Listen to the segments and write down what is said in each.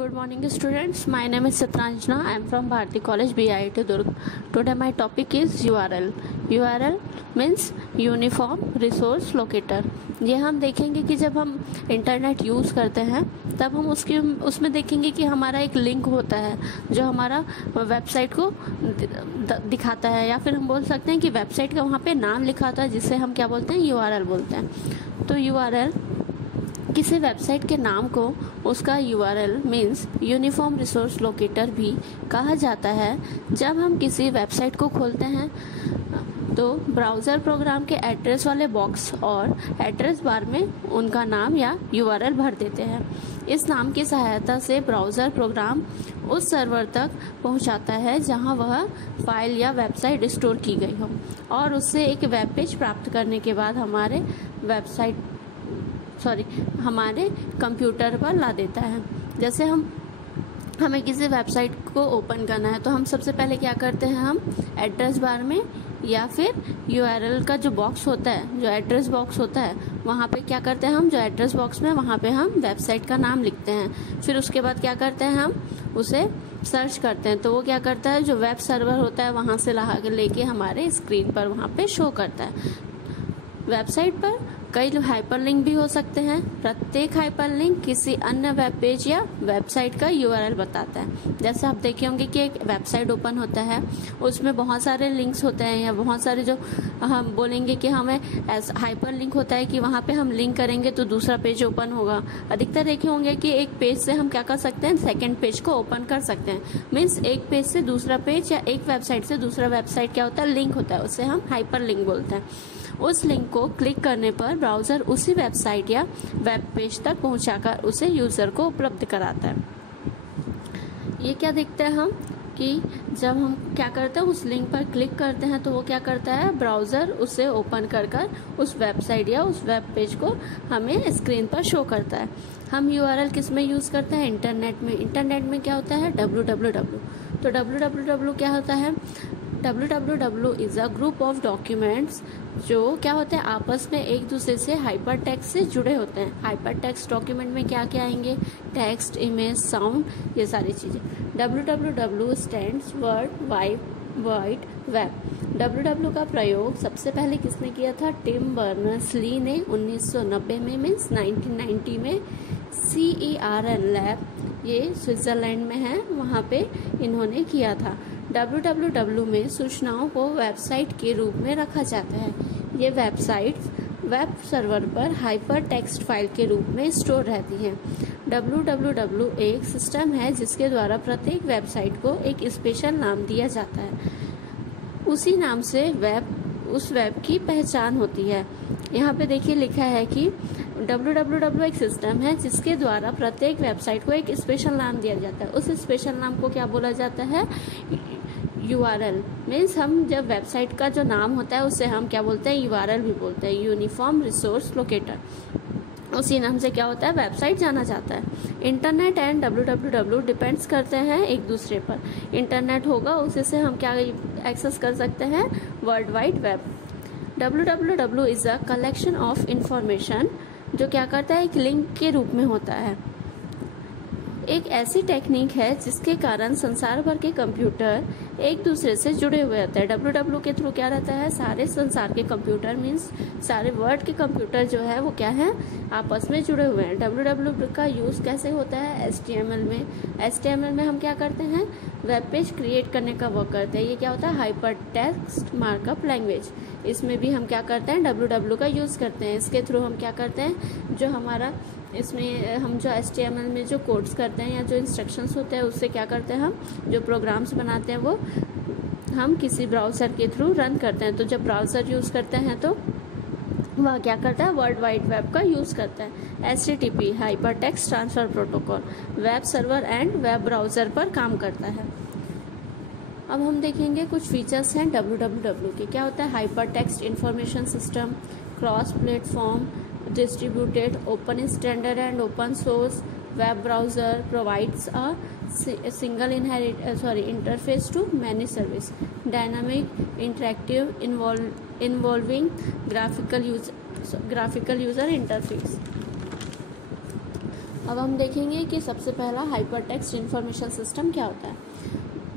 Good morning, students. My name is Satranjana. I am from Bharati College, BIT Durg. Today my topic is URL. URL means Uniform Resource Locator. ये हम देखेंगे कि जब हम internet use करते हैं तब हम उसमें देखेंगे कि हमारा एक लिंक होता है जो हमारा वेबसाइट को दिखाता है, या फिर हम बोल सकते हैं कि वेबसाइट का वहाँ पे नाम लिखा होता है जिसे हम क्या बोलते हैं, URL बोलते हैं। तो URL किसी वेबसाइट के नाम को उसका URL means uniform resource locator भी कहा जाता है। जब हम किसी वेबसाइट को खोलते हैं तो ब्राउज़र प्रोग्राम के एड्रेस वाले बॉक्स और एड्रेस बार में उनका नाम या URL भर देते हैं। इस नाम की सहायता से ब्राउज़र प्रोग्राम उस सर्वर तक पहुंचाता है जहां वह फाइल या वेबसाइट स्टोर की गई हो और उससे एक वेब पेज प्राप्त करने के बाद हमारे कंप्यूटर पर ला देता है। जैसे हमें किसी वेबसाइट को ओपन करना है तो हम सबसे पहले क्या करते हैं, हम एड्रेस बार में या फिर URL का जो बॉक्स होता है, जो एड्रेस बॉक्स होता है, वहाँ पे क्या करते हैं, हम जो एड्रेस बॉक्स में वहाँ पे हम वेबसाइट का नाम लिखते हैं। फिर उसके बाद क्या करते हैं, हम उसे सर्च करते हैं तो वो क्या करता है, जो वेब सर्वर होता है वहाँ से लेके हमारे स्क्रीन पर वहाँ पे शो करता है। वेबसाइट पर कई हाइपरलिंक भी हो सकते हैं। प्रत्येक हाइपरलिंक किसी अन्य वेब पेज या वेबसाइट का URL बताता है। जैसे आप देखे होंगे कि एक वेबसाइट ओपन होता है, उसमें बहुत सारे लिंक्स होते हैं या बहुत सारे जो हम बोलेंगे कि हमें ऐसा हाइपरलिंक होता है कि वहाँ पे हम लिंक करेंगे तो दूसरा पेज ओपन होगा। अधिकतर देखे होंगे कि एक पेज से हम क्या कर सकते हैं, सेकेंड पेज को ओपन कर सकते हैं। मीन्स एक पेज से दूसरा पेज या एक वेबसाइट से दूसरा वेबसाइट क्या होता है, लिंक होता है, उसे हम हाइपरलिंक बोलते हैं। उस लिंक को क्लिक करने पर ब्राउज़र उसी वेबसाइट या वेब पेज तक पहुंचाकर उसे यूज़र को उपलब्ध कराता है। ये क्या देखते हैं हम कि जब हम क्या करते हैं, उस लिंक पर क्लिक करते हैं तो वो क्या करता है, ब्राउज़र उसे ओपन कर उस वेबसाइट या उस वेब पेज को हमें स्क्रीन पर शो करता है। हम URL किस में यूज़ करते हैं, इंटरनेट में। इंटरनेट में क्या होता है, www। तो www क्या होता है, www is a group of documents जो क्या होते हैं, आपस में एक दूसरे से हाइपर टेक्स्ट से जुड़े होते हैं। हाइपर टेक्स्ट डॉक्यूमेंट में क्या क्या आएंगे, टेक्स्ट, इमेज, साउंड, ये सारी चीज़ें। www stands world wide web. www का प्रयोग सबसे पहले किसने किया था, टिम बर्नर्स-ली ने 1990 में मीन्स 1990 में CERN लैब, ये स्विट्जरलैंड में है, वहाँ पे इन्होंने किया था। www में सूचनाओं को वेबसाइट के रूप में रखा जाता है। ये वेबसाइट वेब सर्वर पर हाइपर टेक्स्ट फाइल के रूप में स्टोर रहती है। www एक सिस्टम है जिसके द्वारा प्रत्येक वेबसाइट को एक स्पेशल नाम दिया जाता है। उसी नाम से उस वेब की पहचान होती है। यहाँ पे देखिए लिखा है कि www एक सिस्टम है जिसके द्वारा प्रत्येक वेबसाइट को एक स्पेशल नाम दिया जाता है। उस स्पेशल नाम को क्या बोला जाता है, URL। मीन्स हम जब वेबसाइट का जो नाम होता है उसे हम क्या बोलते हैं, URL भी बोलते हैं, यूनिफॉर्म रिसोर्स लोकेटर। उसी नाम से क्या होता है, वेबसाइट जाना जाता है। इंटरनेट एंड www डिपेंड्स करते हैं एक दूसरे पर। इंटरनेट होगा उसी से हम क्या एक्सेस कर सकते हैं, world wide web. www is a collection of information जो क्या करता है, एक लिंक के रूप में होता है। एक ऐसी टेक्निक है जिसके कारण संसार भर के कंप्यूटर एक दूसरे से जुड़े हुए होते हैं। www के थ्रू क्या रहता है, सारे संसार के कंप्यूटर मीन्स सारे वर्ल्ड के कंप्यूटर जो है वो क्या है, आपस में जुड़े हुए हैं। www का यूज़ कैसे होता है, HTML में। HTML में हम क्या करते हैं, वेब पेज क्रिएट करने का वर्क करते हैं। ये क्या होता है, हाइपर टेक्स्ट मार्कअप लैंग्वेज। इसमें भी हम क्या करते हैं, www का यूज़ करते हैं। इसके थ्रू हम क्या करते हैं, जो हमारा इसमें हम जो HTML में जो कोड्स करते हैं या जो इंस्ट्रक्शंस होते हैं उससे क्या करते हैं, हम जो प्रोग्राम्स बनाते हैं वो हम किसी ब्राउज़र के थ्रू रन करते हैं। तो जब ब्राउज़र यूज़ करते हैं तो वह क्या करता है, वर्ल्ड वाइड वेब का यूज़ करता है। HTTP hyper text transfer protocol web server and web browser पर काम करता है। अब हम देखेंगे कुछ फीचर्स हैं www के। क्या होता है, hyper text information system, cross platform, distributed, open standard and open source web browser, provides a single interface to many service, dynamic, interactive, involving graphical user interface। अब हम देखेंगे कि सबसे पहला हाइपरटेक्स्ट इंफॉर्मेशन सिस्टम क्या होता है।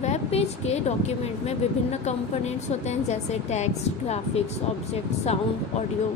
वेब पेज के डॉक्यूमेंट में विभिन्न कंपोनेंट्स होते हैं, जैसे text, graphics, object, sound, audio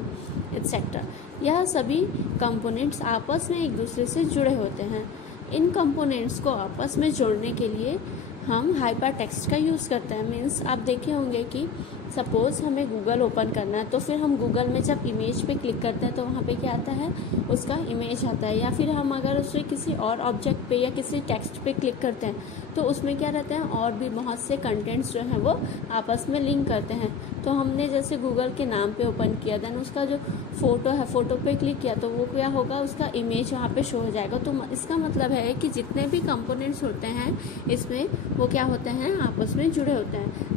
etcetera. यह सभी कंपोनेंट्स आपस में एक दूसरे से जुड़े होते हैं। इन कंपोनेंट्स को आपस में जोड़ने के लिए हम हाइपरटेक्स्ट का यूज़ करते हैं। मीन्स आप देखे होंगे कि सपोज़ हमें गूगल ओपन करना है, तो फिर हम गूगल में जब इमेज पे क्लिक करते हैं तो वहाँ पे क्या आता है, उसका इमेज आता है। या फिर हम अगर उससे किसी और ऑब्जेक्ट पे या किसी टेक्स्ट पे क्लिक करते हैं तो उसमें क्या रहता है, और भी बहुत से कंटेंट्स जो हैं वो आपस में लिंक करते हैं। तो हमने जैसे गूगल के नाम पे ओपन किया, देन उसका जो फ़ोटो है, फ़ोटो पे क्लिक किया तो वो क्या होगा, उसका इमेज वहाँ पे शो हो जाएगा। तो इसका मतलब है कि जितने भी कंपोनेंट्स होते हैं इसमें वो क्या होते हैं, आपस में जुड़े होते हैं।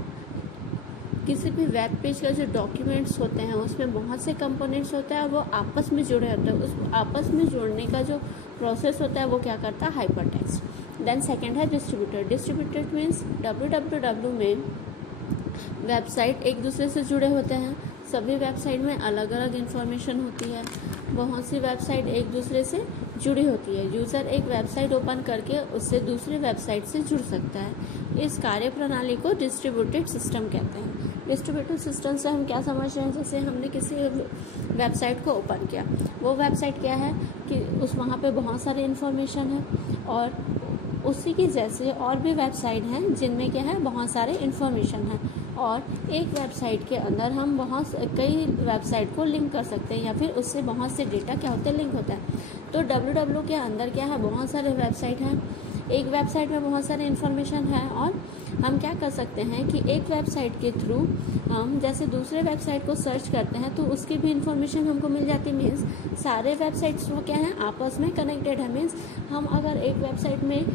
किसी भी वेब पेज का जो डॉक्यूमेंट्स होते हैं उसमें बहुत से कंपोनेंट्स होते हैं और वो आपस में जुड़े होते हैं। उस आपस में जोड़ने का जो प्रोसेस होता है वो क्या करता है, हाइपरटेक्स्ट। देन सेकंड है डिस्ट्रीब्यूटर। डिस्ट्रीब्यूटर मीन्स www में वेबसाइट एक दूसरे से जुड़े होते हैं। सभी वेबसाइट में अलग अलग इन्फॉर्मेशन होती है। बहुत सी वेबसाइट एक दूसरे से जुड़ी होती है। यूज़र एक वेबसाइट ओपन करके उससे दूसरी वेबसाइट से जुड़ सकता है। इस कार्य प्रणाली को डिस्ट्रीब्यूटेड सिस्टम कहते हैं। डिस्ट्रीब्यूटेड सिस्टम से हम क्या समझ रहे हैं, जैसे हमने किसी वेबसाइट को ओपन किया, वो वेबसाइट क्या है कि वहाँ पे बहुत सारे इन्फॉर्मेशन है, और उसी की जैसे और भी वेबसाइट हैं जिनमें क्या है, बहुत सारे इन्फॉर्मेशन है। और एक वेबसाइट के अंदर हम कई वेबसाइट को लिंक कर सकते हैं, या फिर उससे बहुत से डेटा क्या होते हैं, लिंक होता है। तो www के अंदर क्या है, बहुत सारे वेबसाइट हैं। एक वेबसाइट में बहुत सारे इन्फॉर्मेशन है, और हम क्या कर सकते हैं कि एक वेबसाइट के थ्रू हम जैसे दूसरे वेबसाइट को सर्च करते हैं तो उसकी भी इन्फॉर्मेशन हमको मिल जाती है। मीन्स सारे वेबसाइट्स वो क्या हैं, आपस में कनेक्टेड है। मीन्स हम अगर एक वेबसाइट में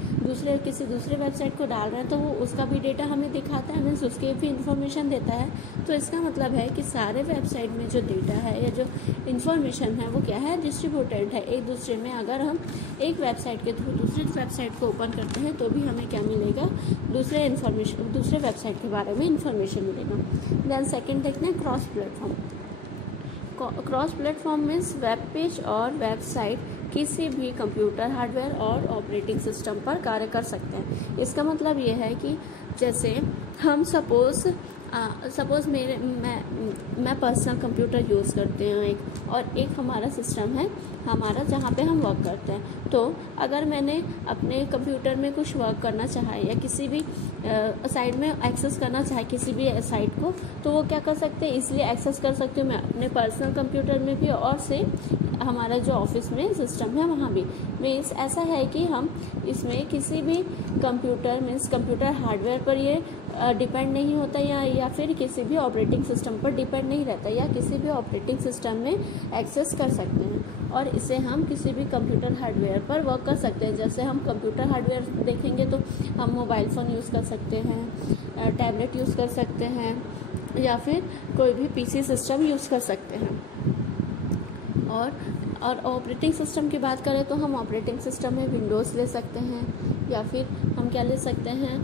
किसी दूसरे वेबसाइट को डाल रहे हैं तो वो उसका भी डेटा हमें दिखाता है, मीन्स उसकी भी इन्फॉर्मेशन देता है। तो इसका मतलब है कि सारे वेबसाइट में जो डेटा है या जो इन्फॉर्मेशन है वो क्या है, डिस्ट्रीब्यूटेड है एक दूसरे में। अगर हम एक वेबसाइट के थ्रू दूसरी वेबसाइट को ओपन करते हैं तो भी हमें क्या मिलेगा, दूसरे वेबसाइट के बारे में इन्फॉर्मेशन मिलेगा। देन सेकंड देखते हैं cross platform. Cross platform means web page और वेबसाइट किसी भी कंप्यूटर, हार्डवेयर और ऑपरेटिंग सिस्टम पर कार्य कर सकते हैं। इसका मतलब ये है कि जैसे हम सपोज़ मैं पर्सनल कंप्यूटर यूज़ करते हैं एक, और एक हमारा सिस्टम है हमारा जहाँ पे हम वर्क करते हैं। तो अगर मैंने अपने कंप्यूटर में कुछ वर्क करना चाहा या किसी भी साइट में एक्सेस करना चाहे किसी भी साइट को, तो वो क्या कर सकते हैं, इसलिए एक्सेस कर सकती हूँ मैं अपने पर्सनल कंप्यूटर में भी, और से हमारा जो ऑफिस में सिस्टम है वहाँ भी। मीन्स ऐसा है कि हम इसमें किसी भी कंप्यूटर हार्डवेयर पर ये डिपेंड नहीं होता, या फिर किसी भी ऑपरेटिंग सिस्टम पर डिपेंड नहीं रहता, या किसी भी ऑपरेटिंग सिस्टम में एक्सेस कर सकते हैं। और इसे हम किसी भी कंप्यूटर हार्डवेयर पर वर्क कर सकते हैं। जैसे हम कंप्यूटर हार्डवेयर देखेंगे तो हम मोबाइल फ़ोन यूज़ कर सकते हैं, टैबलेट यूज़ कर सकते हैं, या फिर कोई भी पीसी सिस्टम यूज़ कर सकते हैं। और ऑपरेटिंग सिस्टम की बात करें तो हम ऑपरेटिंग सिस्टम में विंडोज़ ले सकते हैं, या फिर हम क्या ले सकते हैं,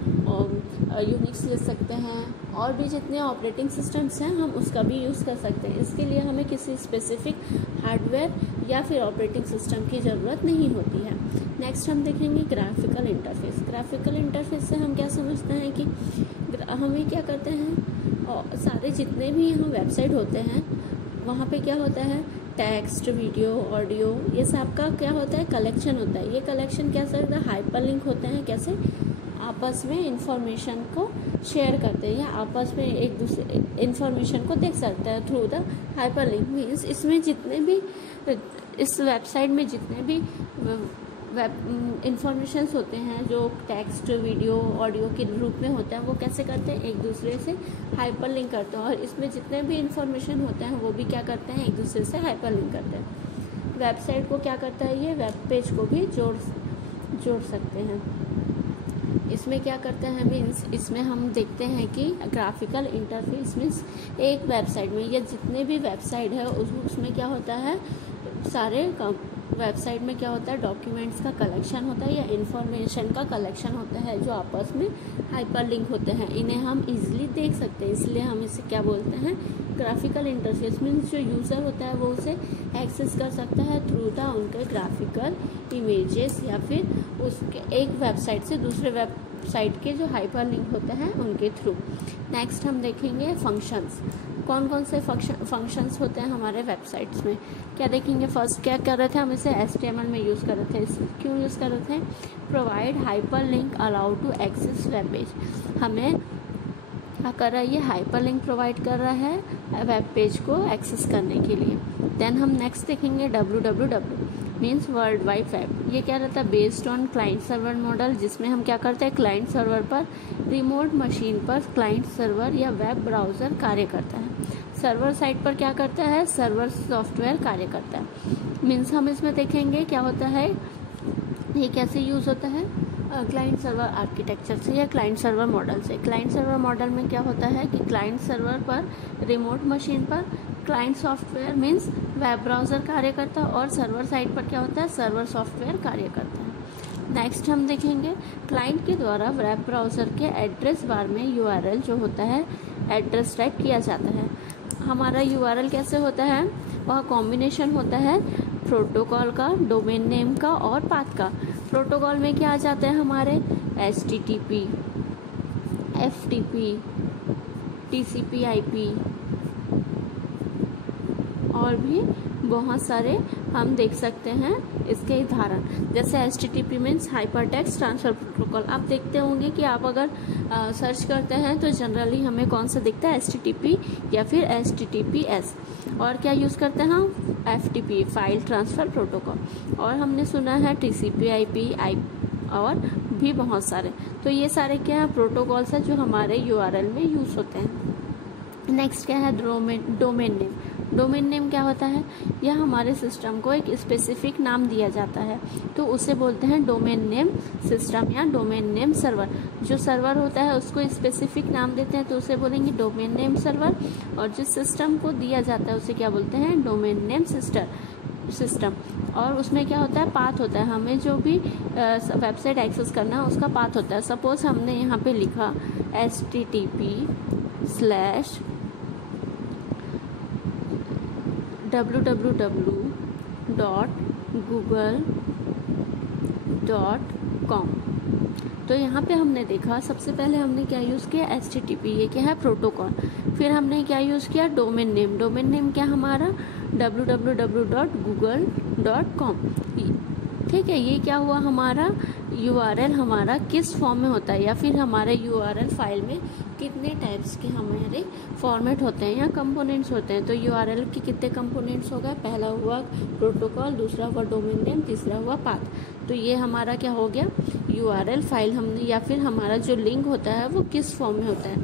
यूनिक्स ले सकते हैं, और भी जितने ऑपरेटिंग सिस्टम्स हैं हम उसका भी यूज़ कर सकते हैं। इसके लिए हमें किसी स्पेसिफिक हार्डवेयर या फिर ऑपरेटिंग सिस्टम की ज़रूरत नहीं होती है। नेक्स्ट हम देखेंगे ग्राफिकल इंटरफेस। ग्राफिकल इंटरफेस से हम क्या समझते हैं कि हमें क्या करते हैं, और सारे जितने भी यहाँ वेबसाइट होते हैं वहाँ पे क्या होता है, टेक्स्ट, वीडियो, ऑडियो, ये सब का क्या होता है, कलेक्शन होता है। ये कलेक्शन कैसे होता है, हाइपरलिंक होते हैं। कैसे, आपस में इंफॉर्मेशन को शेयर करते हैं, या आपस में एक दूसरे इंफॉर्मेशन को देख सकते हैं थ्रू द हाइपरलिंक। मीन्स इसमें जितने भी इस वेबसाइट में जितने भी वेब इंफॉर्मेशंस होते हैं जो टेक्स्ट, वीडियो, ऑडियो के रूप में होते हैं, वो कैसे करते हैं, एक दूसरे से हाइपरलिंक करते हैं। और इसमें जितने भी इंफॉर्मेशन होते हैं वो भी क्या करते हैं, एक दूसरे से हाइपरलिंक करते हैं। वेबसाइट को क्या करता है, ये वेब पेज को भी जोड़ सकते हैं। इसमें क्या करते हैं, मीन्स इसमें हम देखते हैं कि ग्राफिकल इंटरफेस मीन्स एक वेबसाइट में या जितने भी वेबसाइट है उसमें क्या होता है, सारे वेबसाइट में क्या होता है, डॉक्यूमेंट्स का कलेक्शन होता है या इंफॉर्मेशन का कलेक्शन होता है जो आपस में हाइपर लिंक होते हैं। इन्हें हम इजीली देख सकते हैं, इसलिए हम इसे क्या बोलते हैं, ग्राफिकल इंटरफेस। मीन्स जो यूज़र होता है वो उसे एक्सेस कर सकता है थ्रू द उनके ग्राफिकल इमेजेस या फिर उसके एक वेबसाइट से दूसरे वेबसाइट के जो हाइपर लिंक होते हैं उनके थ्रू। नेक्स्ट हम देखेंगे फंक्शंस। कौन कौन से फंक्शंस होते हैं हमारे वेबसाइट्स में, क्या देखेंगे। फर्स्ट क्या कर रहे थे, हम इसे HTML में यूज़ कर रहे थे। क्यों यूज़ कर रहे थे, provide hyperlink allow to access web page. हमें क्या कर रहा है, ये हाइपर लिंक प्रोवाइड कर रहा है वेब पेज को एक्सेस करने के लिए। देन हम नेक्स्ट देखेंगे www means world wide web. ये क्या रहता है, based on client server model, जिसमें हम क्या करते हैं, क्लाइंट सर्वर पर रिमोट मशीन पर क्लाइंट सर्वर या वेब ब्राउज़र कार्य करता है। सर्वर साइट पर क्या करता है, सर्वर सॉफ्टवेयर कार्य करता है। मीन्स हम इसमें देखेंगे क्या होता है, ये कैसे यूज़ होता है, क्लाइंट सर्वर आर्किटेक्चर से या क्लाइंट सर्वर मॉडल से। क्लाइंट सर्वर मॉडल में क्या होता है कि क्लाइंट सर्वर पर रिमोट मशीन पर client software means web browser कार्य करता है और सर्वर साइट पर क्या होता है, सर्वर सॉफ्टवेयर कार्य करता है। नेक्स्ट हम देखेंगे क्लाइंट के द्वारा वेब ब्राउज़र के एड्रेस बार में URL जो होता है एड्रेस टाइप किया जाता है। हमारा URL कैसे होता है, वह कॉम्बिनेशन होता है प्रोटोकॉल का, डोमेन नेम का और पाथ का। प्रोटोकॉल में क्या आ जाते हैं हमारे, HTTP, FTP, TCP/IP और भी बहुत सारे हम देख सकते हैं इसके उदाहरण। जैसे HTTP means hyper text transfer protocol. आप देखते होंगे कि आप अगर सर्च करते हैं तो जनरली हमें कौन सा दिखता है, HTTP या फिर HTTPS। और क्या यूज़ करते हैं हम, FTP फाइल ट्रांसफ़र प्रोटोकॉल। और हमने सुना है TCP/IP और भी बहुत सारे। तो ये सारे क्या है, प्रोटोकॉल्स हैं जो हमारे URL में यूज़ होते हैं। नेक्स्ट क्या है, डोमेन नेम। डोमेन नेम क्या होता है, यह हमारे सिस्टम को एक स्पेसिफिक नाम दिया जाता है तो उसे बोलते हैं डोमेन नेम सिस्टम या डोमेन नेम सर्वर। जो सर्वर होता है उसको स्पेसिफिक नाम देते हैं तो उसे बोलेंगे डोमेन नेम सर्वर, और जिस सिस्टम को दिया जाता है उसे क्या बोलते हैं, डोमेन नेम सिस्टम। और उसमें क्या होता है, पाथ होता है। हमें जो भी वेबसाइट एक्सेस करना है उसका पाथ होता है। सपोज हमने यहाँ पे लिखा www.google.com। तो यहाँ पे हमने देखा, सबसे पहले हमने क्या यूज़ किया, HTTP, ये क्या है, प्रोटोकॉल। फिर हमने क्या यूज़ किया, डोमेन नेम। डोमेन नेम क्या हमारा, www.google.com। ठीक है, ये क्या हुआ हमारा, URL हमारा किस फॉर्म में होता है या फिर हमारे URL फाइल में कितने टाइप्स के हमारे फॉर्मेट होते हैं या कंपोनेंट्स होते हैं। तो URL के कितने कंपोनेंट्स हो गए, पहला हुआ प्रोटोकॉल, दूसरा हुआ डोमेन नेम, तीसरा हुआ पाथ। तो ये हमारा क्या हो गया, URL फाइल हमने या फिर हमारा जो लिंक होता है वो किस फॉर्म में होता है।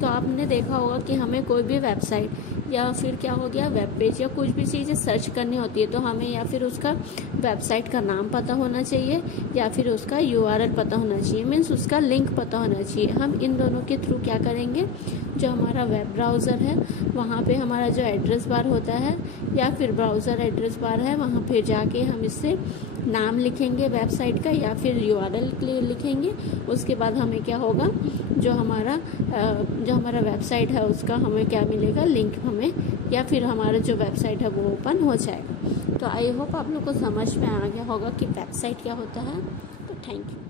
तो आपने देखा होगा कि हमें कोई भी वेबसाइट या फिर क्या हो गया, वेब पेज या कुछ भी चीज़ें सर्च करनी होती है तो हमें या फिर उसका वेबसाइट का नाम पता होना चाहिए या फिर उसका URL पता होना चाहिए, मीन्स उसका लिंक पता होना चाहिए। हम इन दोनों के थ्रू क्या करेंगे, जो हमारा वेब ब्राउज़र है वहाँ पे हमारा जो एड्रेस बार होता है या फिर ब्राउज़र एड्रेस बार है वहाँ पे जाके हम इससे नाम लिखेंगे वेबसाइट का या फिर URL लिखेंगे। उसके बाद हमें क्या होगा, जो हमारा वेबसाइट है उसका हमें क्या मिलेगा, लिंक हमें, या फिर हमारा जो वेबसाइट है वो ओपन हो जाएगा। तो आई होप आप लोग को समझ में आ गया होगा कि वेबसाइट क्या होता है। तो थैंक यू।